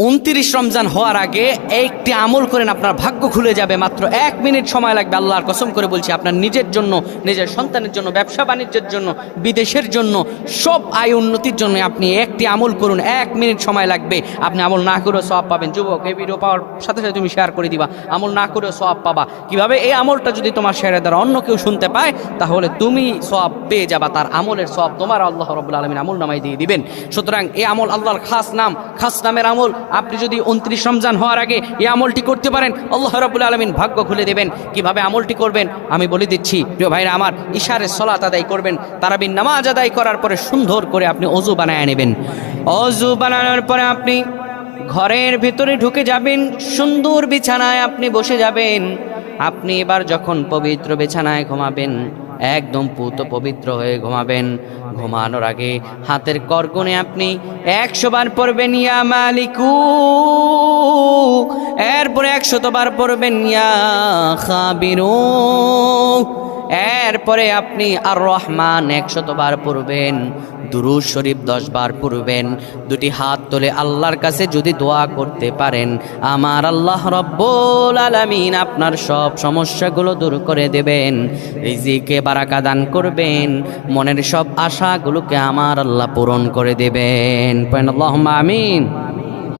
29 রমজান হওয়ার আগে একটি আমল করেন, আপনার ভাগ্য খুলে যাবে। মাত্র 1 মিনিট সময় লাগবে, আল্লাহর কসম করে বলছি। আপনার নিজের জন্য, নিজের সন্তানের জন্য, ব্যবসা বাণিজ্যের জন্য, বিদেশের জন্য, সব আয় উন্নতির জন্য আপনি একটি আমল করুন। 1 মিনিট সময় লাগবে, আপনি আমল না করেও সওয়াব পাবেন। যুবক, এই ভিডিও পাওয়ার সাথে সাথে তুমি শেয়ার করে দিবা, আমল না করেও সওয়াব পাবা। কিভাবে? এই আমলটা যদি তোমার শেয়ারের দ্বারা অন্য কেউ শুনতে পায়, তাহলে তুমি সওয়াব পেয়ে যাবা, তার আমলের সওয়াব তোমার আল্লাহ রাব্বুল আলামিন আমল নামায় দিয়ে দিবেন। সুতরাং এই আমল আল্লাহর খাস নাম, খাস নামের আমল। আপনি যদি 29 রমজান হওয়ার আগে এই আমলটি করতে পারেন, আল্লাহ রাব্বুল আলামিন ভাগ্য খুলে দেবেন। কিভাবে আমলটি করবেন আমি বলে দিচ্ছি। প্রিয় ভাইরা আমার, ইশারের সালাত আদায় করবেন, তারাবির নামাজ আদায় করার পরে সুন্দর করে আপনি ওযু বানায় নেবেন। ওযু বানানোর পরে আপনি ঘরের ভিতরে ঢুকে যাবেন, সুন্দর বিছানায় আপনি বসে যাবেন। আপনি এবার যখন পবিত্র বিছানায় ঘুমাবেন, একদম পুত পবিত্র হয়ে ঘুমাবেন। ঘুমানোর আগে হাতের করগুনে আপনি 100 বার পড়বেন ইয়া মালিকু, এরপরে 100 বার পড়বেন ইয়া খাবিরু, এরপরে আপনি আর রহমান 100 বার পড়বেন, দুরূদ শরীফ 10 বার পড়বেন। দুটি হাত তুলে আল্লাহর কাছে যদি দোয়া করতে পারেন, আমার আল্লাহ রব্বুল আলামিন আপনার সব সমস্যাগুলো দূর করে দেবেন, রিজিকে বারাকা দান করবেন, মনের সব আশাগুলোকে আমার আল্লাহ পূরণ করে দেবেন। আল্লাহুম্মা আমিন।